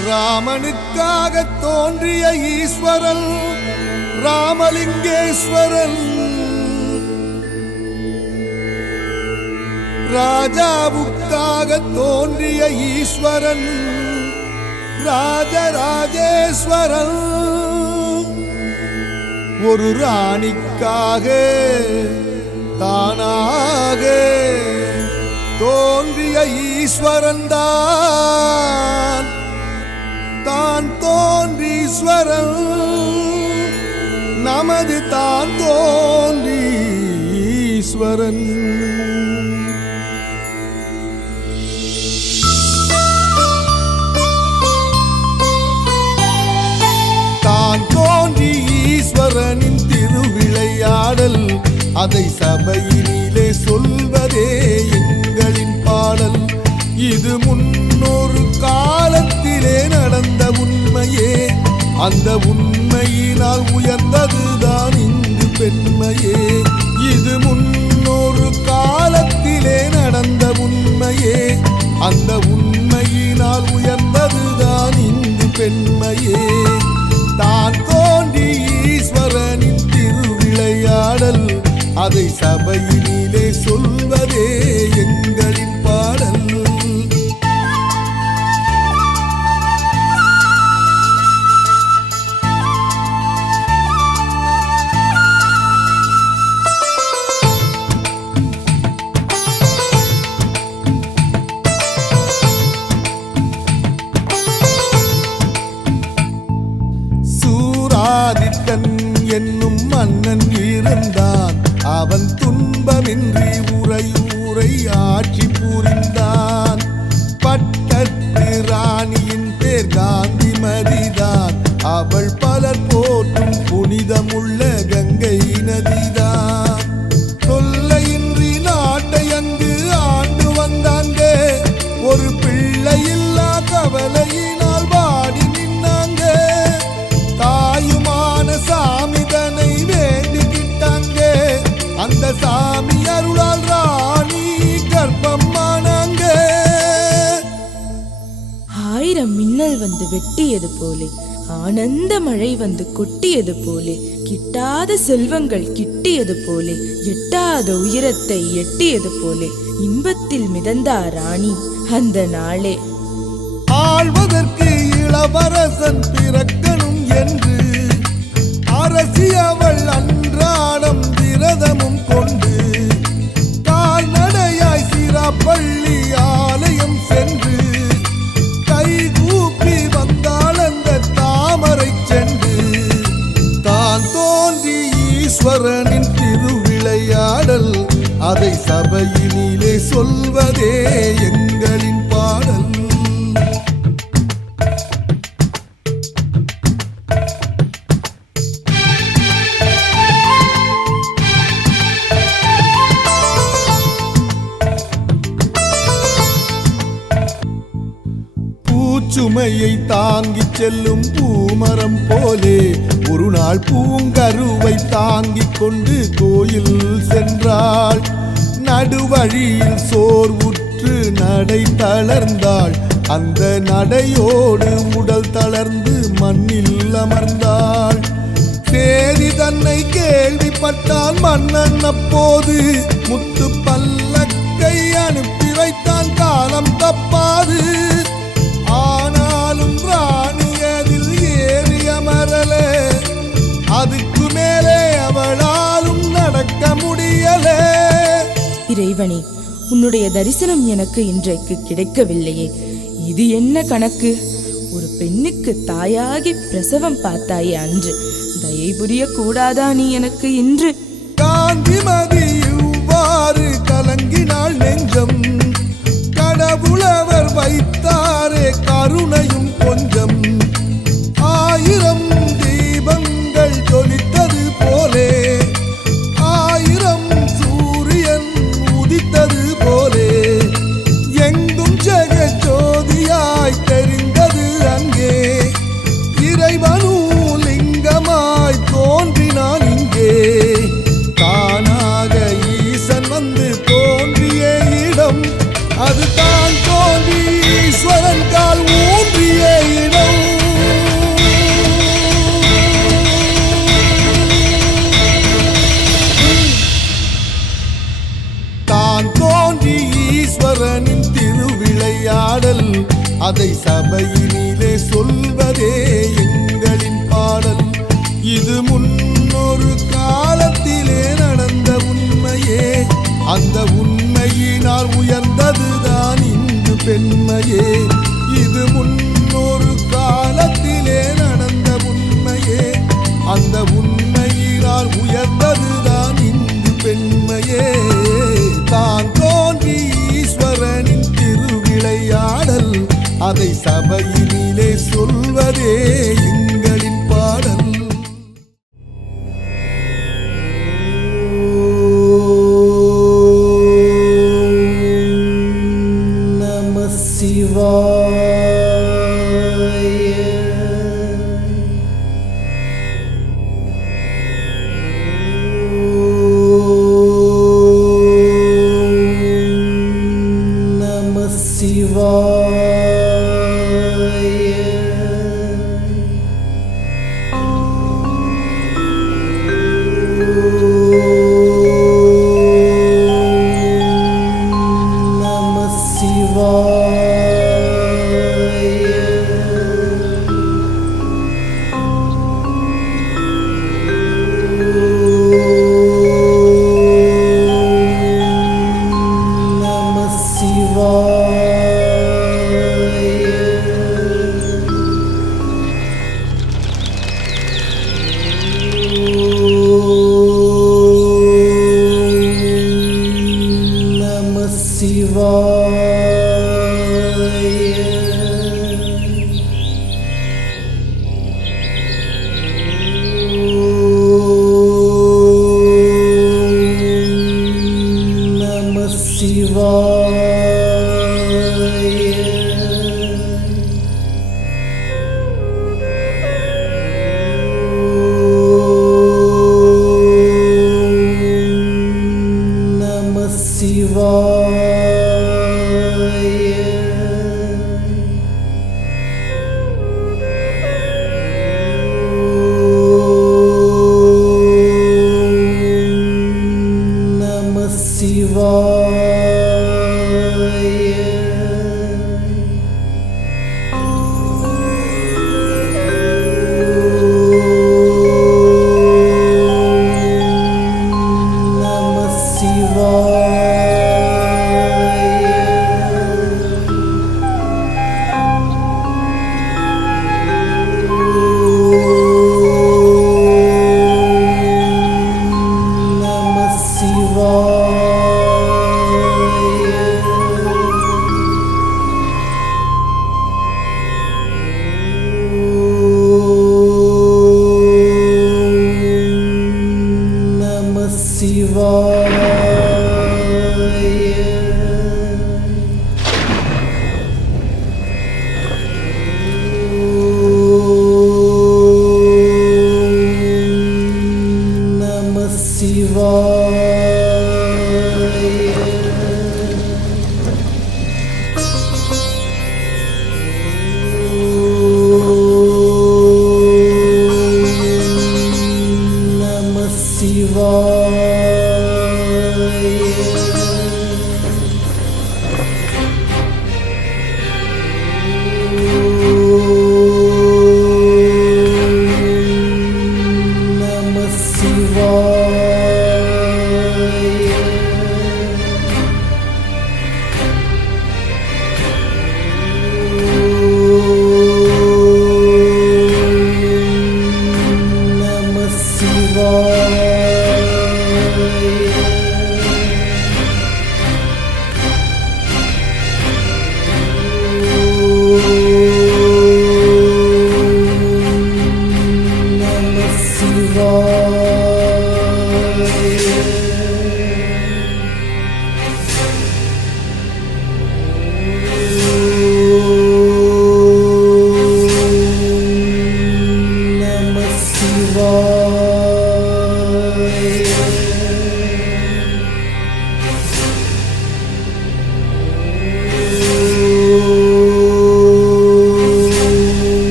ராமனுக்காக தோன்றிய ஈஸ்வரன் ராமலிங்கேஸ்வரன், ராஜாவுக்காக தோன்றிய ஈஸ்வரன் ராஜராஜேஸ்வரன், ஒரு ராணிக்காக தானாக தோன்றிய ஈஸ்வரன் தான் தோன்றீஸ்வரன், நமது தான் தோன்றீஸ்வரன். தான் தோன்றி ஈஸ்வரனின் திருவிளையாடல், அதை சபையினிலே சொல்வதே எங்களின் பாடல். இது முன்னொரு காலத்திலே நடந்த உண்மையே, அந்த உண்மையினால் உயர்ந்ததுதான் இங்கு பெண்மையே. இது முன்னொரு காலத்திலே நடந்த உண்மையே, அந்த உண்மையினால் உயர்ந்ததுதான் இங்கு பெண்மையே. தான் தோன்றி ஈஸ்வரனின் திருவிளையாடல், அதை சபையினிலே சொல்வதே எங்களின் பாடல். சூராதித்தன் என்னும் மன்னன் இருந்தான், அவன் துன்பமின்றி உரை ஆட்சி புரிந்தான். பட்டத்து ராணியின் பேர் காந்திமதிதான், அவள் பலர் போற்றும் புனிதமுள்ள கங்கை நதிதான். தொல்லையின்றி நாட்டை அங்கு ஆண்டு வந்தாங்க, ஒரு பிள்ளையில்லா கவலையினால் வாடி நின்னாங்க. தாயுமான சாமிதனை வேண்டிக்கிட்டாங்க, அந்த சாமி அருளால் ராணி கர்ப்பமானாங்க. ஆயிரம் மின்னல் வந்து வெட்டியது போலே, ஆனந்த மழை வந்து கொட்டியது போலே, கிட்டாத செல்வங்கள் கிட்டியது போலே, எட்டாத உயரத்தை எட்டியது போலே, இன்பத்தில் மிதந்தார் ராணி அந்த நாளே. ஆள்வதற்கு இளவரசன் பிறக்கணும் என்று அரசி அவள் அன்றாடம் விரதமும் கொண்டு, கால்நடையாய் சிராப்பள்ளி ஆலயம் சென்று, கைகூப்பி வந்தாள் அந்த தாமரை சென்று. தான் தோன்றி ஈஸ்வரனின் திருவிளையாடல், அதை சபையினிலே சொல்வதே எங்களின் பாடல். சுமையை தாங்கிச் செல்லும் பூமரம் போலே, ஒரு நாள் பூங்கருவை தாங்கிக் கொண்டு கோயில் சென்றாள். நடுவழியில் சோர்வுற்று நடை தளர்ந்தாள், அந்த நடையோடு உடல் தளர்ந்து மண்ணில் அமர்ந்தாள். சேதி தன்னை கேள்விப்பட்டான் மன்னன், அப்போது முத்து பல்லக்கை அனுப்பி வைத்தான், காலம் தப்பாது. ஆனாலும் ராணி அதில் ஏறி அமரல, அதுக்கு மேலே அவளாலும் நடக்க முடியல. இறைவனே, உன்னுடைய தரிசனம் எனக்கு இன்றைக்கு கிடைக்கவில்லையே, இது என்ன கணக்கு? ஒரு பெண்ணுக்கு தாயாகி பிரசவம் பார்த்தாயே அன்று, தயை புரிய கூடாதா நீ எனக்கு இன்று? காந்திமதி இவ்வாறு கலங்கினாள் நெஞ்சம், கடவுளவர் வைத்தாரே கருணையும் கொஞ்சம். ஆயிரம் தீபங்கள் ஜொலித்தது போலே, ஆயிரம் சூரியன் உதித்தது போலே, எங்கும் ஜெகஜோதியாய் தெரிந்தது அங்கே. இறைவனும் லிங்கமாய் தோன்றினான் இங்கே, தானாக ஈசன் வந்து தோன்றிய இடம், அது தான் தோன்றி ஈஸ்வரன் கால் ஊன்றிய இடம். அதை சபையினிலே சொல்வதே எங்களின் பாடல். இது முன்னொரு காலத்திலே நடந்த உண்மையே, அந்த உண்மையினால் உயர்ந்ததுதான் இங்கு பெண்மையே. இது முன்னொரு காலத்திலே நடந்த உண்மையே, அந்த உண்மையினால் உயர்ந்ததுதான் இங்கு பெண்மையே. தான் தோன்றி ஈஸ்வரனின் திருவிளையாடல், அதை சபையினிலே சொல்வதே எங்களின் பாடல். நம சிவாய. நம சிவாய.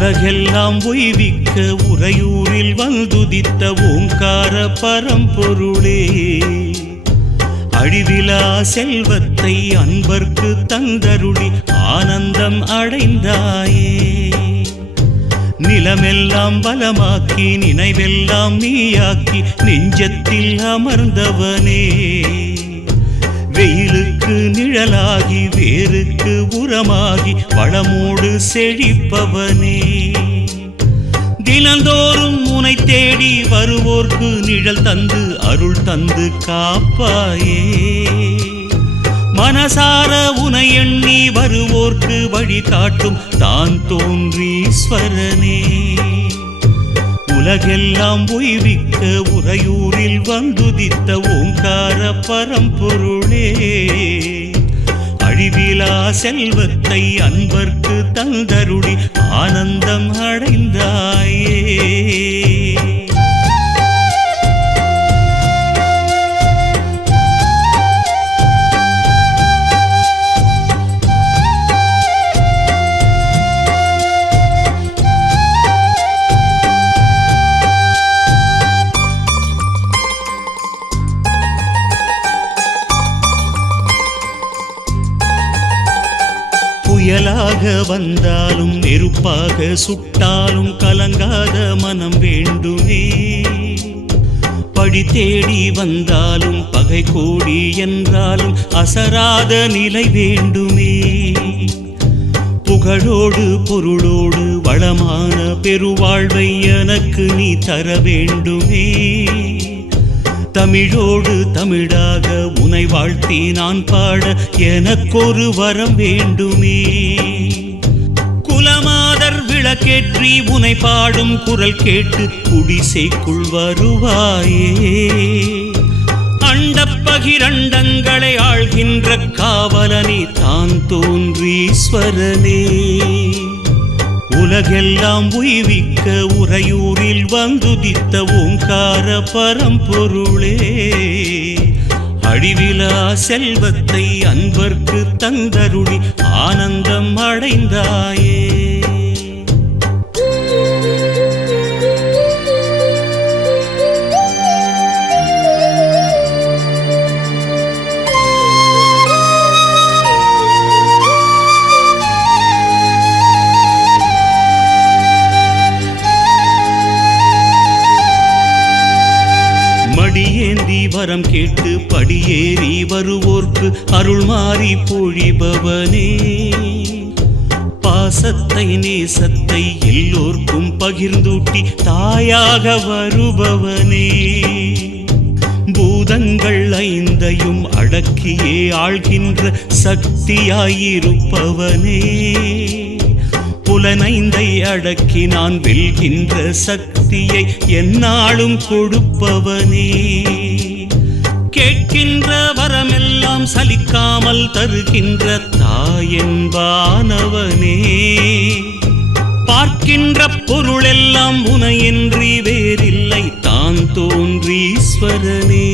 உலகெல்லாம் உய்விக்க உறையூரில் வந்துதித்த ஓங்கார பரம்பொருளே, அழிவிலா செல்வத்தை அன்பர்க்கு தந்தருளி ஆனந்தம் அடைந்தாயே. நிலமெல்லாம் பலமாக்கி நினைவெல்லாம் நீயாக்கி நெஞ்சத்தில் அமர்ந்தவனே, வெயிலுக்கு நிழலாகி வேருக்கு உரமாகி வளமோடு செழிப்பவனே, தினந்தோறும் உனை தேடி வருவோர்க்கு நிழல் தந்து அருள் தந்து காப்பாயே. மனசார உனை எண்ணி வருவோர்க்கு வழி காட்டும் தான் தோன்றீஸ்வரனே, உலகெல்லாம் உய்விக்க உறையூரில் வந்துதித்த ஓங்கார பரம்பொருளே, அழிவிலா செல்வத்தை அன்பர்க்கு தந்தருளி ஆனந்தம் அடைந்தாயே. புயலாக வந்தாலும் நெருப்பாக சுட்டாலும் கலங்காத மனம் வேண்டுமே, படி தேடி வந்தாலும் பகை கோடி என்றாலும் அசராத நிலை வேண்டுமே, புகழோடு பொருளோடு வளமான பெருவாழ்வை எனக்கு நீ தர வேண்டுமே, தமிழோடு தமிழாக உனை வாழ்த்தி நான் பாட எனக்கொரு வரம் வேண்டுமே, குலமாதர் விளக்கேற்றி உனை பாடும் குரல் கேட்டு குடிசைக்குள் வருவாயே. அண்டப்பகிரண்டங்களை ஆள்கின்ற காவலனே தான் தோன்றீஸ்வரனே, உலகெல்லாம் உய்விக்க உறையூரில் வந்துதித்த ஓங்கார பரம்பொருளே, அழிவிலா செல்வத்தை அன்பர்க்கு தந்தருளி ஆனந்தம் அடைந்தாயே. வரம் கேட்டு படியேறி வருவோர்க்கு அருள் மாறி பொழிபவனே, பாசத்தை நேசத்தை எல்லோர்க்கும் பகிர்ந்தூட்டி தாயாக வருபவனே, பூதங்கள் ஐந்தையும் அடக்கியே ஆள்கின்ற சக்தியாயிருப்பவனே, புலனைந்தை அடக்கி நான் வெல்கின்ற சக்தியை எந்நாளும் கொடுப்பவனே, கேட்கின்ற வரமெல்லாம் சலிக்காமல் தருகின்ற தாயென்பானவனே, பார்க்கின்ற பொருளெல்லாம் உனையின்றி வேறில்லை தான் தோன்றீஸ்வரனே,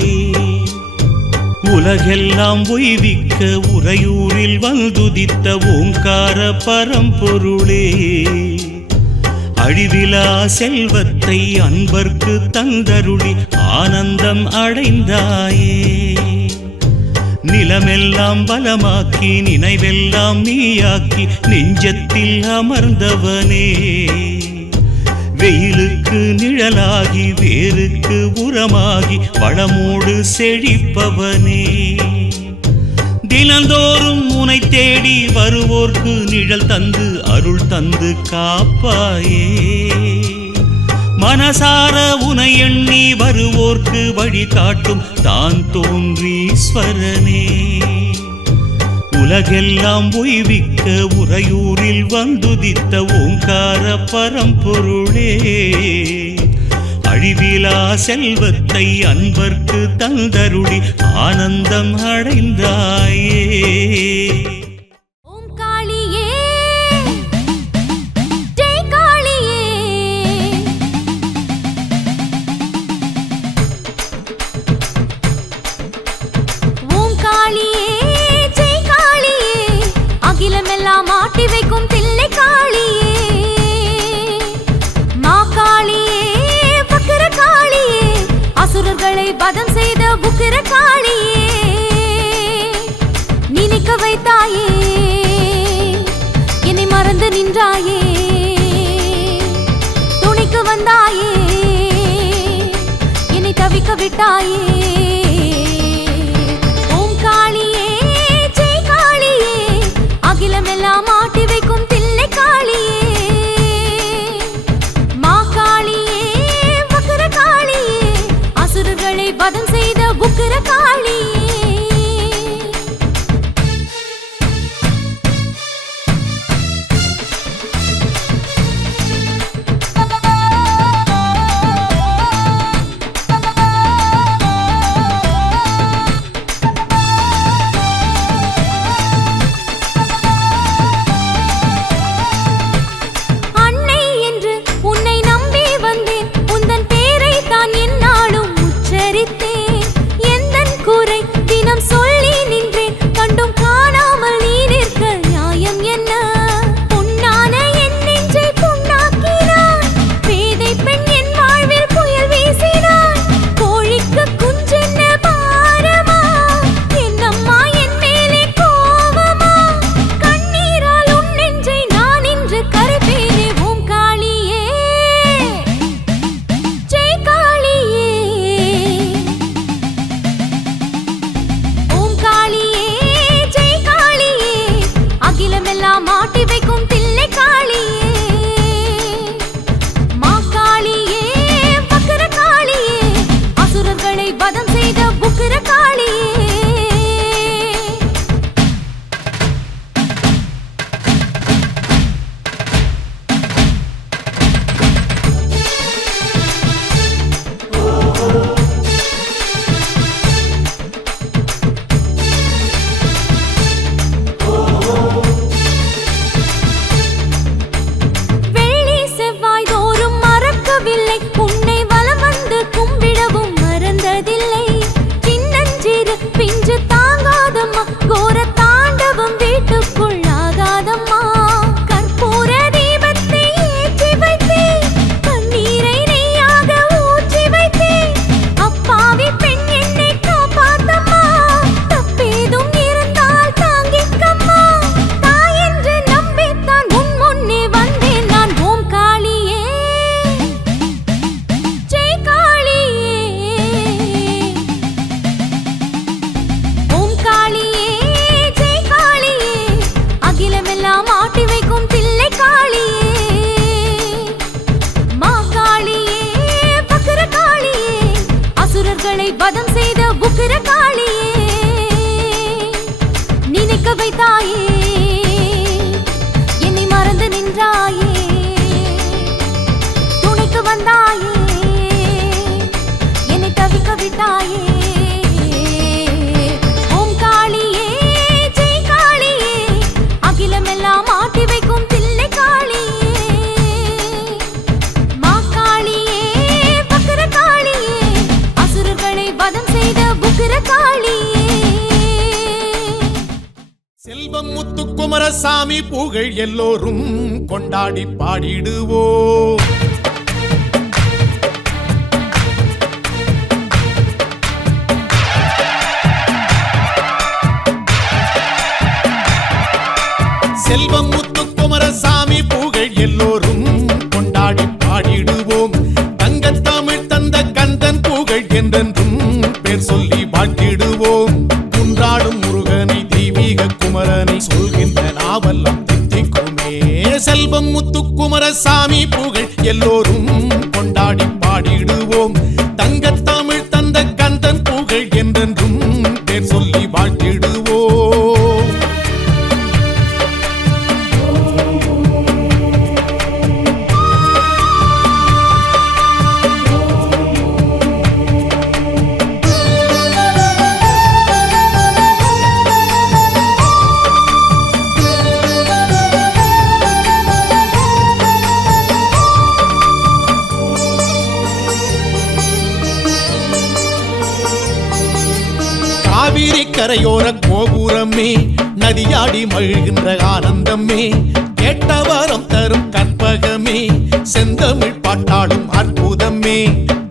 உலகெல்லாம் உய்விக்க உறையூரில் வந்துதித்த ஓங்கார பரம்பொருளே, அழிவிலா செல்வத்தை அன்பர்க்கு தந்தருளி ஆனந்தம் அடைந்தாயே. நிலமெல்லாம் பலமாக்கி நினைவெல்லாம் நீயாக்கி நெஞ்சத்தில் அமர்ந்தவனே, வெயிலுக்கு நிழலாகி வேருக்கு உரமாகி வளமோடு செழிப்பவனே, தினந்தோறும் உனை தேடி வருவோர்க்கு நிழல் தந்து அருள் தந்து காப்பாயே. மனசார உனை எண்ணி வருவோர்க்கு வழி காட்டும் தான் தோன்றீஸ்வரனே, உலகெல்லாம் உய்விக்க உறையூரில் வந்துதித்த ஓங்கார பரம்பொருளே, அழிவிலா செல்வத்தை அன்பர்க்கு தந்தருளி ஆனந்தம் அடைந்தாயே. ஓம் காளியே ஜெய் காளியே, ஓம் காளியே ஜெய் காளியே, அகிலமெல்லாம் ஆட்டி வைக்கும் தில்லை காளியே, அசுரர்களை வதம் செய்த உக்கிர காளியே நினைக்க வைத்தாயே என்னை மறந்து நின்றாயே துணிக்கு வந்தாயே என்னை தவிக்க விட்டாயே ஓம் காளியே ஜெய் காளியே அகிலமெல்லாம் ஆட்டி வைக்கும் தில்லை காளியே மா காளியே வக்ர காளியே அசுரர்களை வதம் செய்த உக்கிர காளியே வதம் செய்த உக்கிர காளியே நினைக்க வைத்தாயே என்னை மறந்து நின்றாயே துணிக்கு வந்தாயே என்னை தவிக்க விட்டாயே ஓம் காளியே ஜெய் காளியே அகிலமெல்லாம் ஆட்டி வைக்கும் தில்லை காளியே மா காளியே வக்ர காளியே அசுரர்களை வதம் செய்த உக்கிர காளியே செல்வம் முத்துக்குமரசாமி புகழ் எல்லோரும் கொண்டாடி பாடிடுவோம். செல்வம் முத்துக்குமரசாமி புகழ் எல்லோரும் கொண்டாடி பாடிடுவோம். தங்கத்தமிழ் தந்த கந்தன் புகழ் என்றென்றும் பேர் சொல்லி வாழ்த்திடுவோம். குன்றாடும் முருகனை தெய்வீக குமரனை சொல்கின்ற நாவெல்லாம் தித்திக்குமே. செல்வம் முத்துக்குமரசாமி புகழ் எல்லோரும் கொண்டாடி பாடிடுவோம். தங்கத்தமிழ் தந்த கந்தன் புகழ் என்றென்றும் பேர் சொல்லி வாழ்த்திடுவோம். காவிரி கரையோர கோபுரமே நதியாடி மகிழ்கின்ற ஆனந்தமே கேட்டவரம் தரும் கற்பகமே செந்தமிழ் பாட்டாடும் அற்புதமே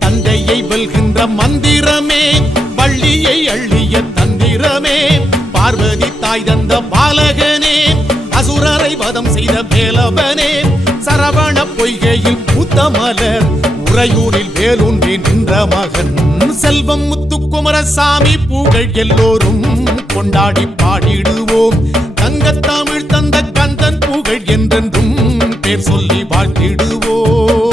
தந்தையை வெல்கின்ற மந்திரமே வாய் தந்த பாலகனே அசுரரை வதம் செய்த வேலவனே சரவண பொய்கையில் பூத்த மலர் உறையூரில் வேலூன்றி நின்ற மகன் செல்வம் முத்துக்குமரசாமி புகழ் எல்லோரும் கொண்டாடி பாடிடுவோம் தங்கத்தமிழ் தந்த கந்தன் புகழ் என்றென்றும் பேர் சொல்லி வாழ்த்திடுவோம்.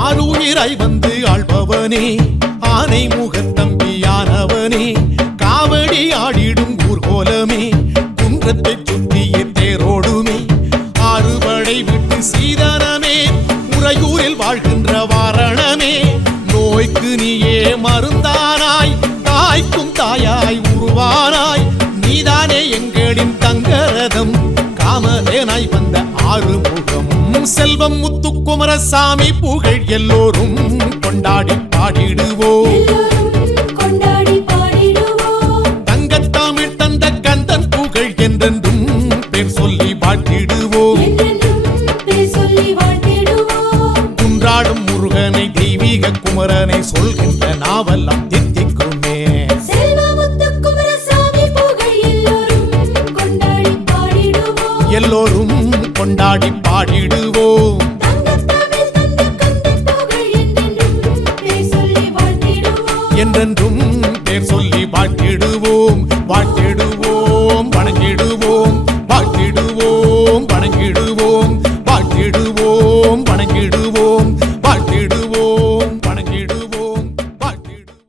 ஆருயிராய் வந்து ஆள்பவனே ஆனை முகத்தம்பியானவனே காவடி ஆடிடும் ஊர்கோலமே குன்றத்தை சுற்றிய தேரோடுமே ஆறுபடை விட்டு சீதனமே உறையூரில் வாழ்கின்ற வாரணமே நோய்க்கு நீயே மருந்தானாய் தாய்க்கும் தாயாய் உருவானாய் நீதானே எங்களின் தங்கரதம் காமலேனாய் வந்த ஆறுமுகம் செல்வம் முத்துக்குமரசாமி புகழ் எல்லோரும் கொண்டாடி பாடிடுவோம். தங்கத்தமிழ் தந்த கந்தன் புகழ் என்றென்றும் பேர் சொல்லி வாழ்த்திடுவோம். குன்றாடும் முருகனை தெய்வீக குமரனை சொல்கின்ற நாவெல்லாம் தித்திக்குமே. எல்லோரும் கொண்டாடி பாடிடுவோம். என்றென்றும் பேர் சொல்லி வாழ்த்திடுவோம். வாழ்த்திடுவோம் வணங்கிடுவோம் வாழ்த்திடுவோம் வணங்கிடுவோம் வாழ்த்திடுவோம் வணங்கிடுவோம் வாழ்த்திடுவோம் வணங்கிடுவோம் வாழ்த்திடுவோம்.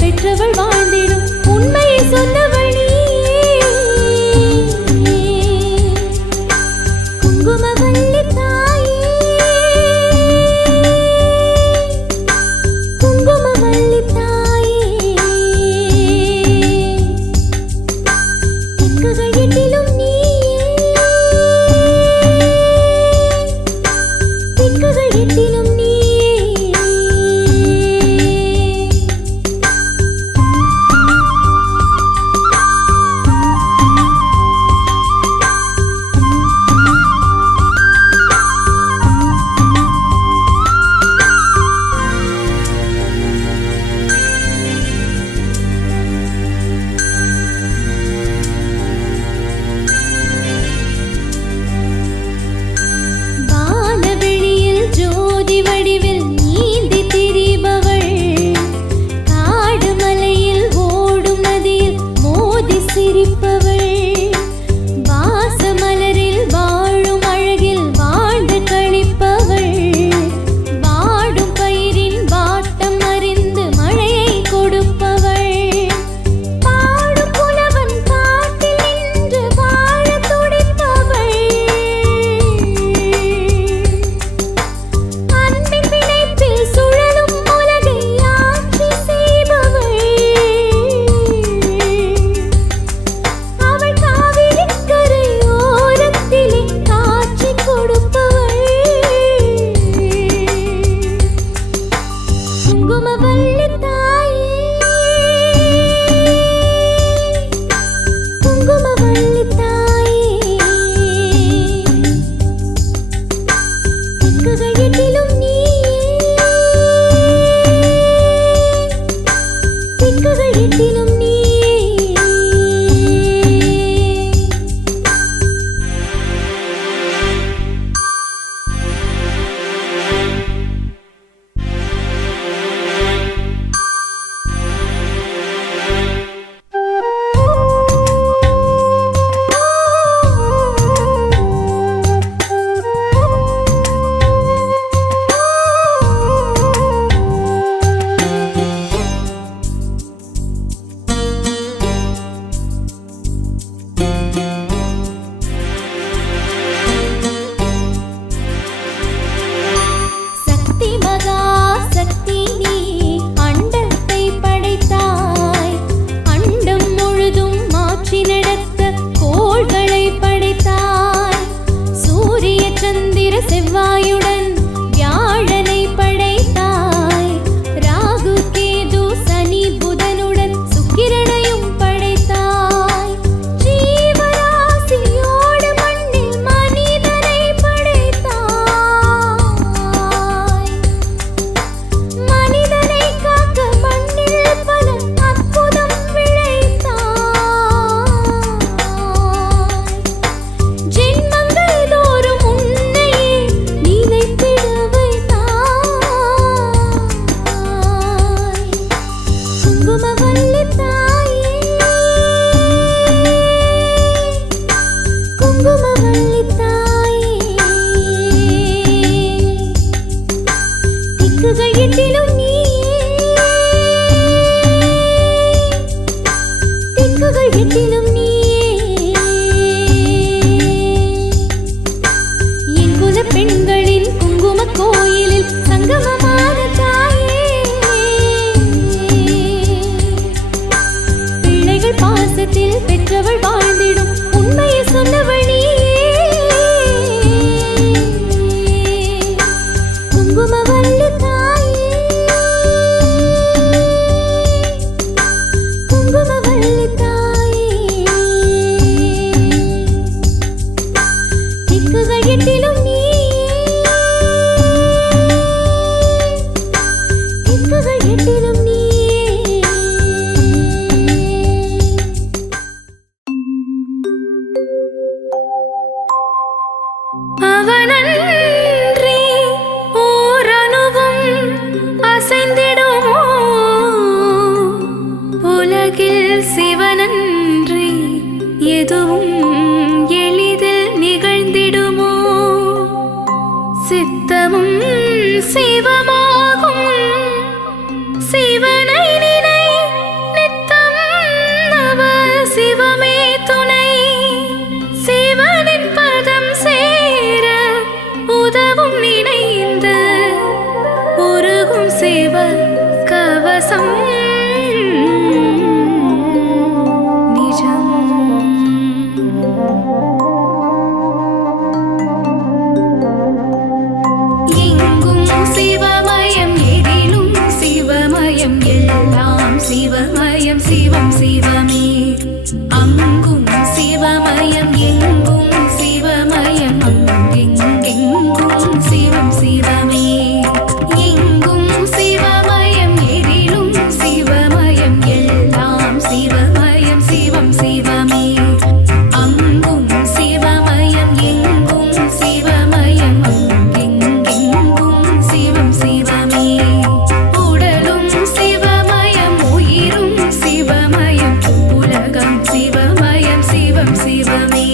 பெற்றவள் வாழ்ந்திடும் உண்மையை சொன்னவள் குங்குமவல்லி தாயே குங்குமவல்லி தாயே திக்குகள் எட்டிலும் நீயே திக்குகள் எட்டிலும் நீயே சிவனை நினை நித்தம் நவ சிவமே துணை சிவனின் பதம் சேர உதவும் நினைந்து உருகும் சிவ கவசம் நிஜம். எங்கும் சிவமயம் எதிலும் சிவமயம் எல்லாம் சிவமயம் சிவம் சிவமே அங்கும் சிவமயம் எங்கும் சிவமயம் அங்கெங்கெங்கும் சிவம் சிவமே எங்கும் சிவமயம் எதிலும் சிவமயம் எல்லாம் சிவமயம் சிவம் சிவமே அங்கும் சிவமயம் எங்கும் சிவமயம் அங்கெங்கெங்கும் சிவம் சிவமே உடலும் சிவமயம் உயிரும் சிவமயம் உலகம் சிவமயம் சிவம் சிவமே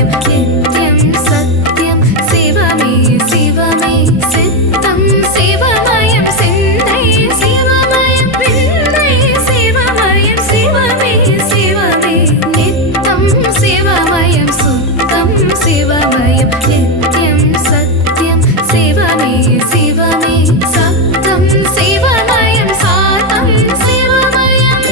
சிவமயம் நித்யம் சத்யம் சிவமே சிவமே சித்தம் சிவமயம் சிந்தை சிவமயம் விந்தை சிவமயம் சிவமே சிவமே நித்தம் சிவமயம் சுத்தம் சிவமயம் நித்யம் சத்யம் சிவமே சிவமே சத்தம் சிவமயம் சாதம் சிவமயம்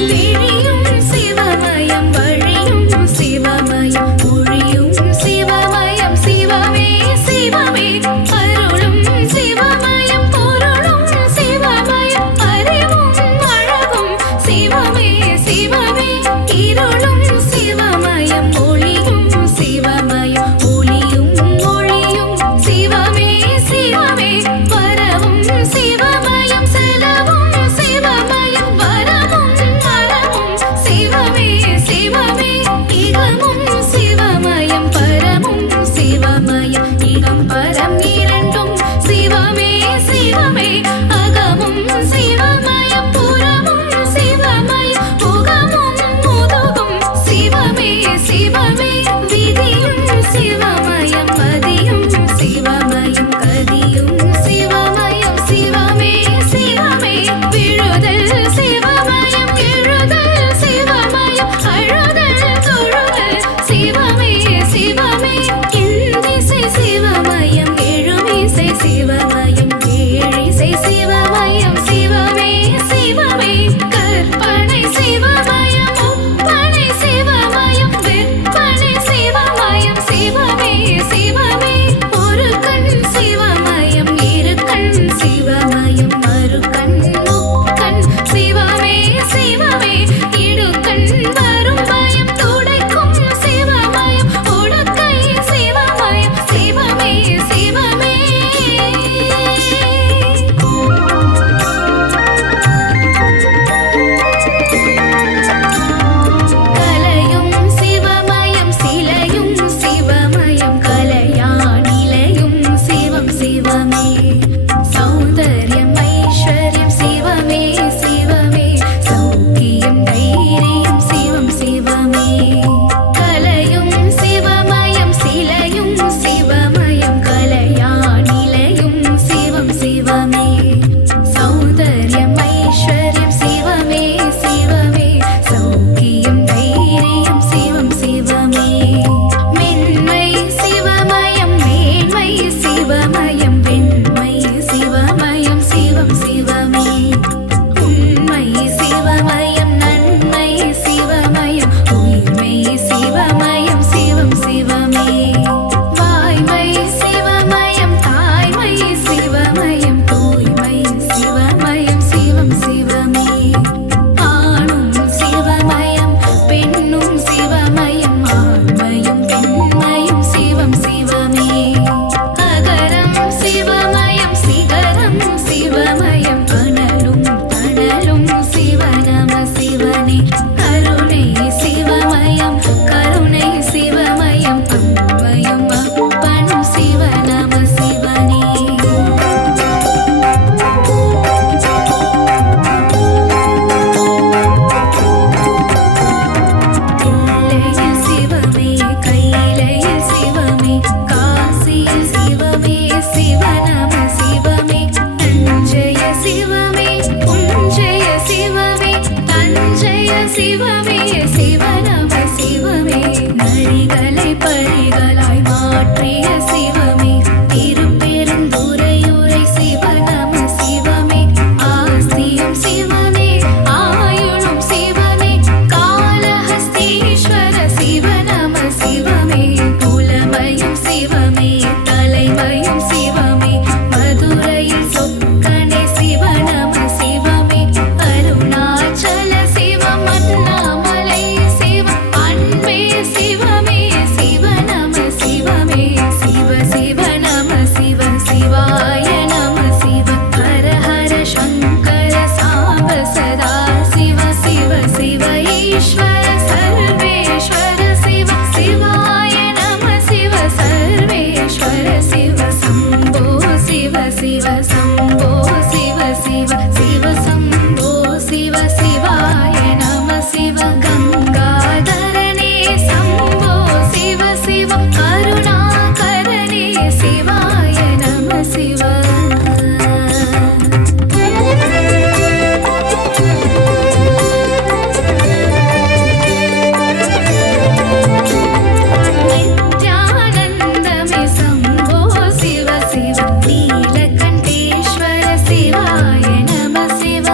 விழியும் சிவமயம் வழியும் சிவமயம் ஒழியும் சிவமயம் சிவமே சிவமே அருளும் சிவமயம் பொருளும் சிவமயம் அறிவும் அழகும் சிவமே சிவமே இருளும் சிவமயம் ஒளியும் சிவமயம் ஒளியும் ஒளியும் சிவமே சிவமே வரவும் சிவமயம் செலவும் சிவமயம் வரவும் மரமும் சிவமே சிவமே இகமும் சிவமயம் பரமும் சிவமயம் இகம் பரம் இரண்டும் சிவமே சிவமே அகமும் சிவமயம் புறமும் சிவமயம் புகமும் முதுகும் சிவமே சிவமே விதியும் சிவமயம் மதியும் சிவமயம் கதியும் சிவமயம் சிவமே சிவமே விழுதல் சிவமயம் எழுதல் சிவமயம் அழுதல் தொழுதல் சிவமே சிவமே இந்திசை சிவமயம் எழுமிசை சிவமயம் ஏழிசை சிவமயம் சிவமே சிவமே கற்பனை சிவமயம் ஒப்பனை சிவமயம் விற்பனை சிவமயம் சிவமே சிவமே ஒரு கண் சிவமயம் இரு கண் சிவமயம் மறு கண் முக்கண் சிவமே சிவமே இடுகண் வரும் பயம் துடைக்கும் சிவமயம் உடுக்கை சிவமயம் சிவமே சிவமே கலையும் சிவமயம் சிலையும் சிவமயம் கலையா நிலையும் சிவம் சிவமே சௌந்தர்யம் ஐஸ்வர்யம் சிவமே சிவமே சௌக்கியம் தைரியம் சிவம் சிவமே கலையும் சிவமயம் சிலையும் சிவமயம் கலையா நிலையும் சிவம் சிவமே சௌந்தர்யம் ஐஸ்வர்யம் சிவமே சிவமே சௌக்கியம் தைரியம் சிவம் சிவமே மென்மை சிவமயம் மேன்மை சிவமயம் வெண்மை சிவமயம் சிவம் சிவமே உண்மை சிவமயம் நன்மை சிவமயம் உயிர்மை சிவமயம் சிவம் சிவமே வாய்மை சிவமயம் தாய்மை சிவமயம் தூய்மை சிவமயம் சிவம் சிவமே ஆணும் சிவமயம் பெண்ணும் சிவமயம் ஆண்மையும் பெண்மையும் சிவம் சிவமே அகரம் சிவமயம் சிகரம் சிவமயம் அனலும் தணலும் சிவநம சிவனே கருணை சிவமயம் கருணை சிவமயம் அம்மையும் அப்பனும் சிவநம சிவனே இல்லையில் சிவமே கையிலையில் சிவமே காசியில் சிவமே சிவநம சிவமே நஞ்சைய சம்போ சிவ சிவ சிவ சம்போ சிவ சிவாய நம சிவ கங்காதரனே சம்போ சிவ சிவ கருணாகரனே சிவாய நம சிவ நித்யானந்தமே சம்போ சிவ சிவ நீலகண்டேஸ்வர சிவாய நம சிவ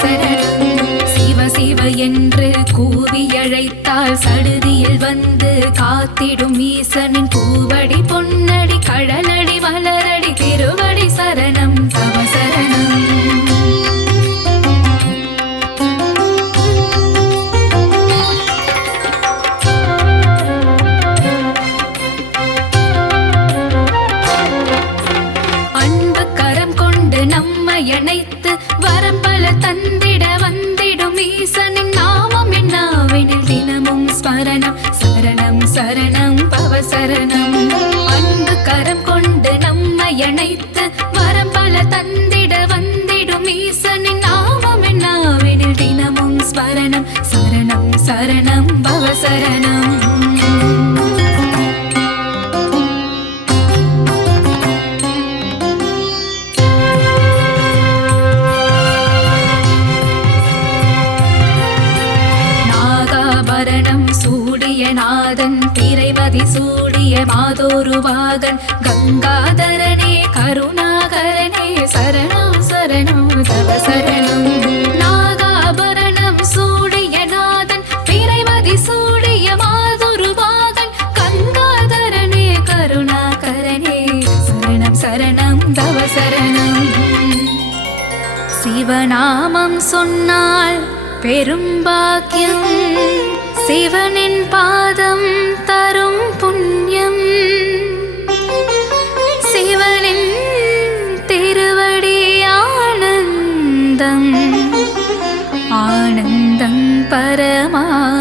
சரணம். சிவ சிவ என்று கூவி அழைத்தால் சடுதியில் வந்து காத்திடும் ஈசனின் பூவடி பொன்னடி கடலடி மலரடி திருவடி சரணம் தவ சரணம். அணைத்து வரம்பல தந்திட வந்திடும் ஈசனின் நாமம் என்னாவெனில் தினமும் ஸ்மரணம் சரணம் சரணம் பவ சரணம். அன்பு கரம் கொண்டு நம்மை அணைத்து வரம்பல தந்திட வந்திடும் ஈசனின் நாமம் என்னாவெனில் தினமும் ஸ்மரணம் சரணம் சரணம் பவ சரணம். நாதன் திரைமதி சூடிய மாதோருவாகன் கங்காதரனே கருணாகரனே சரணம் சரணம் தவ சரணம். நாகாபரணம் சூடிய நாதன் திரைமதி சூடிய மாதோருவாகன் கங்காதரனே கருணாகரனே சரணம் சரணம் தவ சரணம். சிவநாமம் சொன்னால் பெரும் பாக்கியம் சிவனின் பாதம் தரும் புண்ணியம் சிவனின் திருவடி ஆனந்தம் ஆனந்தம் பரமானந்தம்.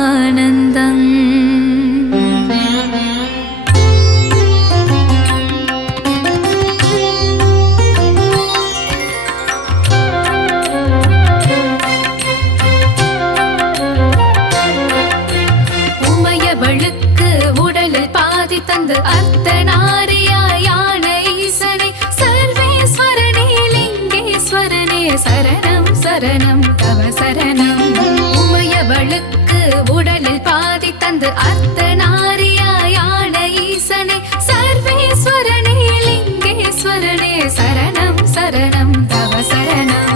தந்து அர்த்தநாரியான ஈசனே சர்வேஸ்வரனே லிங்கேஸ்வரனே சரணம் சரணம் தவ சரணம். உமையவளுக்கு உடலில் பாதி தந்து அர்த்தநாரியான ஈசனே சர்வேஸ்வரனே லிங்கேஸ்வரனே சரணம் சரணம் தவ சரணம்.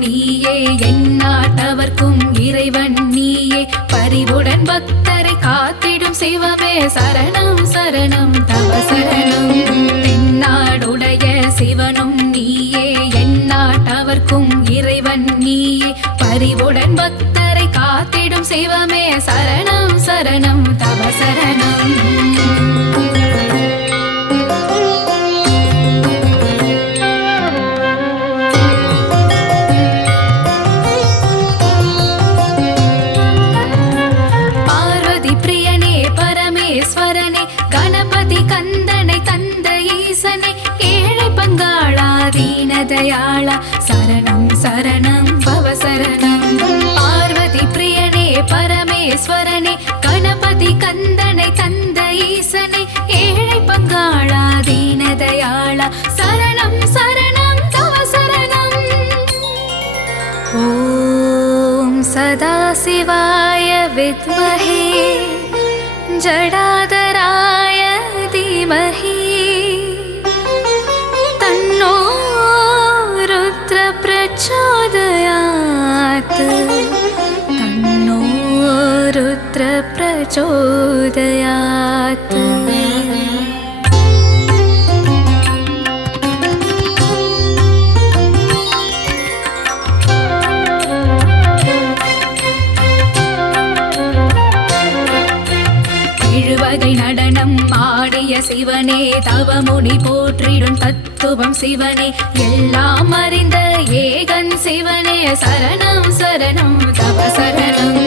நீயே எந்நாட்டவர்க்கும் இறைவன் நீயே பரிவுடன் பக்தரை காத்திடும் சிவமே சரணம் சரணம் தவ சரணம். தென்னாடுடைய சிவனும் நீயே எந்நாட்டவர்க்கும் இறைவன் நீயே பரிவுடன் பக்தரை காத்திடும் சிவமே சரணம் சரணம் தவ சரணம். கணபதி கந்தனை தந்த ஈசனை ஏழை பங்காளா தீனதயாளா சரணம் சரணம் பவ சரணம். பார்வதி பிரியனே பரமேஸ்வரனே கணபதி கந்தனை தந்த ஈசனை ஏழை பங்காளா தீனதயாளா சரணம் சரணம் தவ சரணம். ஓம் சதாசிவாய வித்மஹே ஜடாதராய தீமஹி தன்னோ ருத்ர பிரச்சோதயாத் தன்னோ ருத்ர பிரச்சோதயாத். எழுவகை நடனம் ஆடிய சிவனே தவமுனி போற்றிடும் தத்துவம் சிவனே எல்லாம் அறிந்த ஏகன் சிவனே சரணம் சரணம் தவ சரணம்.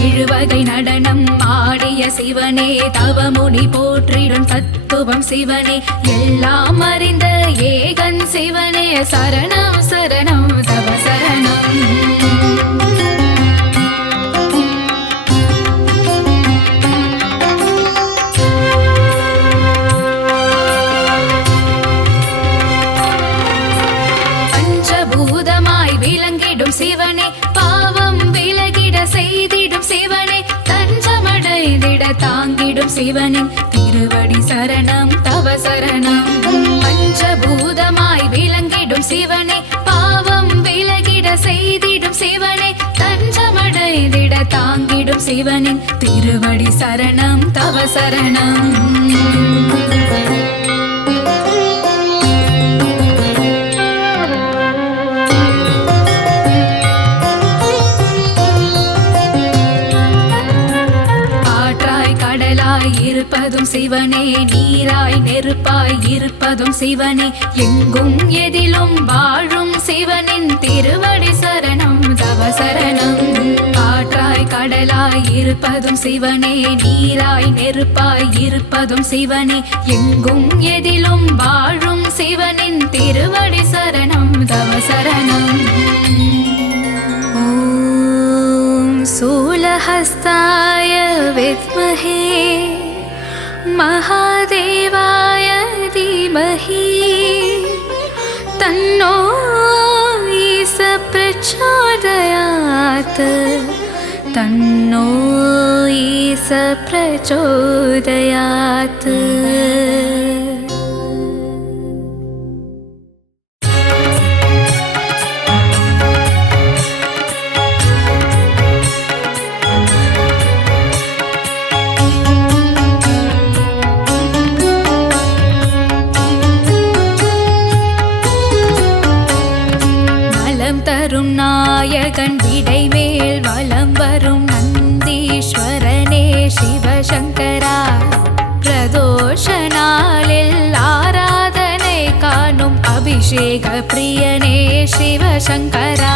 எழுவகை நடனம் ஆடிய சிவனே தவமுனி போற்றிடும் தத்துவம் சிவனே எல்லாம் அறிந்த ஏகன் சிவனே சரணம் சரணம் தவ சரணம். விளங்கிடும் சிவனே பாவ தாங்கிடும் சிவனின் திருவடி சரணம் தவ சரணம். பஞ்சபூதமாய் விளங்கிடும் சிவனே பாவம் விலகிட செய்திடும் சிவனே தஞ்சமடைந்திட தாங்கிடும் சிவனின் திருவடி சரணம் தவ சரணம். இருப்பதும் சிவனே நீராய் நெருப்பாய் இருப்பதும் சிவனே எங்கும் எதிலும் வாழும் சிவனின் திருவடி சரணம் தவ சரணம். காற்றாய் கடலாய் இருப்பதும் சிவனே நீராய் நெருப்பாய் இருப்பதும் சிவனே எங்கும் எதிலும் வாழும் சிவனின் திருவடி சரணம் தவ சரணம். ஓம் சூலஹஸ்தாய வித்மஹே महादेवाय धीमहि तन्नो ईश प्रचोदयात् तन्नो ईश प्रचोदयात्. தரும் நாயகன் விடைமேல் வலம் வரும் நந்தீஸ்வரனே சிவசங்கரா பிரதோஷ நாளில் ஆராதனை காணும் அபிஷேக பிரியனே சிவசங்கரா.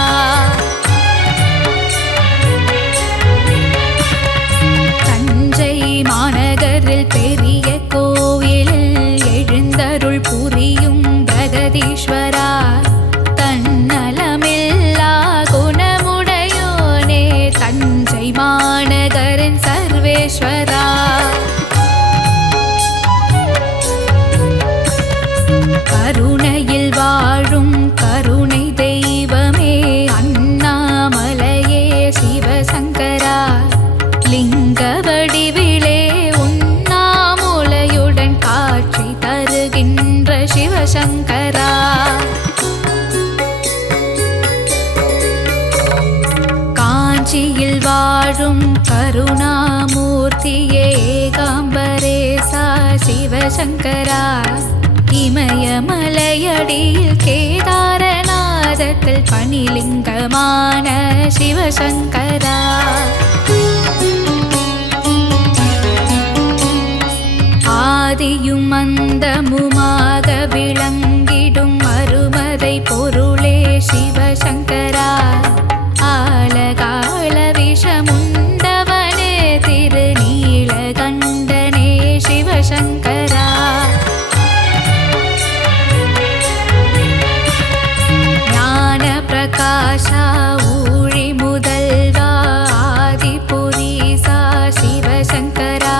தஞ்சை மாநகரில் பெரிய கோவிலில் எழுந்தருள் புரியும் பிரகதீஸ்வரா தன்னலமில்லா குணமுடையோனே தஞ்சை மாநகரின் சர்வேஸ்வரா. கருணையில் வாழும் கருணை தெய்வமே அண்ணாமலையே சிவசங்கரா லிங்க வடிவிலே உண்ணாமுலையுடன் காட்சி தருகின்ற சிவசங்கரா. காஞ்சியில் வாழும் கருணாமூர்த்தியே ஏகாம்பரேசா சிவசங்கரா இமயமலையடியில் கேதாரநாதத்தில் பணிலிங்கமான சிவசங்கரா. ஆதியும் அந்தமுமாக விளங்கிடும் அருமதை பொருளே சிவசங்கரா ஆலகால விஷமுண்டவனே திருநீலகண்டனே சிவசங்கரா. ஞான பிரகாஷா ஊழி முதல்வா ஆதிபுரீசா சிவசங்கரா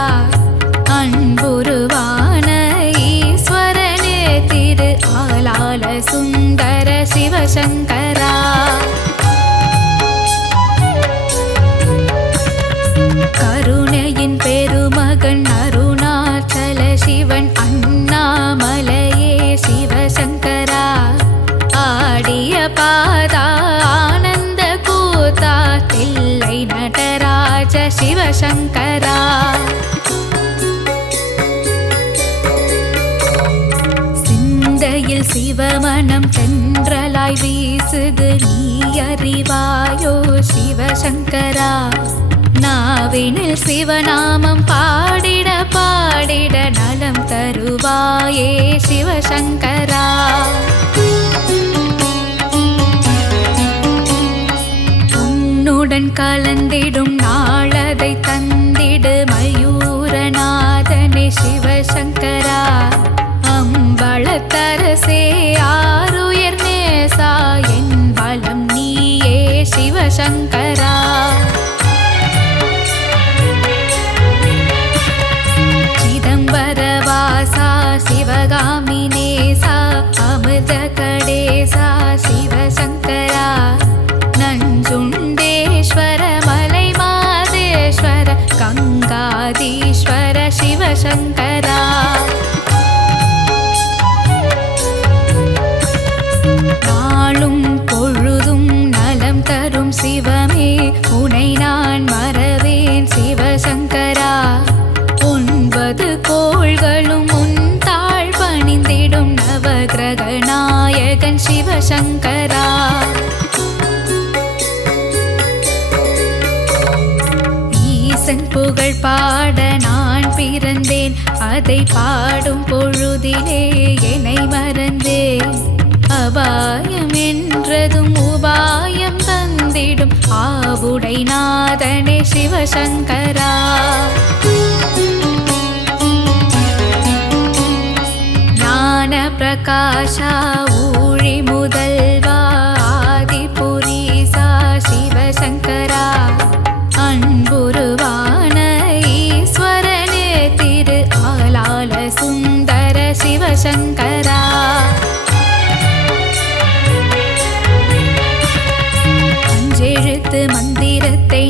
அன்புருவான ஈஸ்வரனே திரு ஆலால சுந்தர சிவசங்கரா. கருணையின் பெருமகன் அருணாச்சல சிவன் அண்ணாமலையே சிவசங்கரா ஆடிய பாதா ஆனந்த கூத்தா தில்லை நடராஜ சிவசங்கரா. சிந்தையில் சிவமனம் தென்றலாய் வீசுது நீ அறிவாயோ சிவசங்கரா. நாவினில் சிவநாமம் பாடிட பாடிட நலம் தருவாயே சிவசங்கரா. உன்னுடன் கலந்திடும் நாளதை தந்திடு மயூரநாதனே சிவசங்கரா அம்பளத்தரசே ஆருயிர் நேசா என் பலம் நீயே சிவசங்கரா. சிதம்பரவாசா சிவகாமி நேசா அமிர்த கடேசா சிவசங்கரா நஞ்சுண்டேஸ்வர மலை மாதேஸ்வர கங்காதீஸ்வர பாட நான் பிறந்தேன், அதை பாடும் பொழுதிலே என்னை மறந்தேன். அபாயம் என்றதும் உபாயம் தந்திடும் ஆவுடை நாதனே சிவசங்கரா. ஞான பிரகாஷா ஊழி முதல்வா ஆதிபுரீசா சிவசங்கரா. அன்புருவான ஈஸ்வரனே திரு ஆலால சுந்தர சிவசங்கரா. அஞ்செழுத்து மந்திரத்தை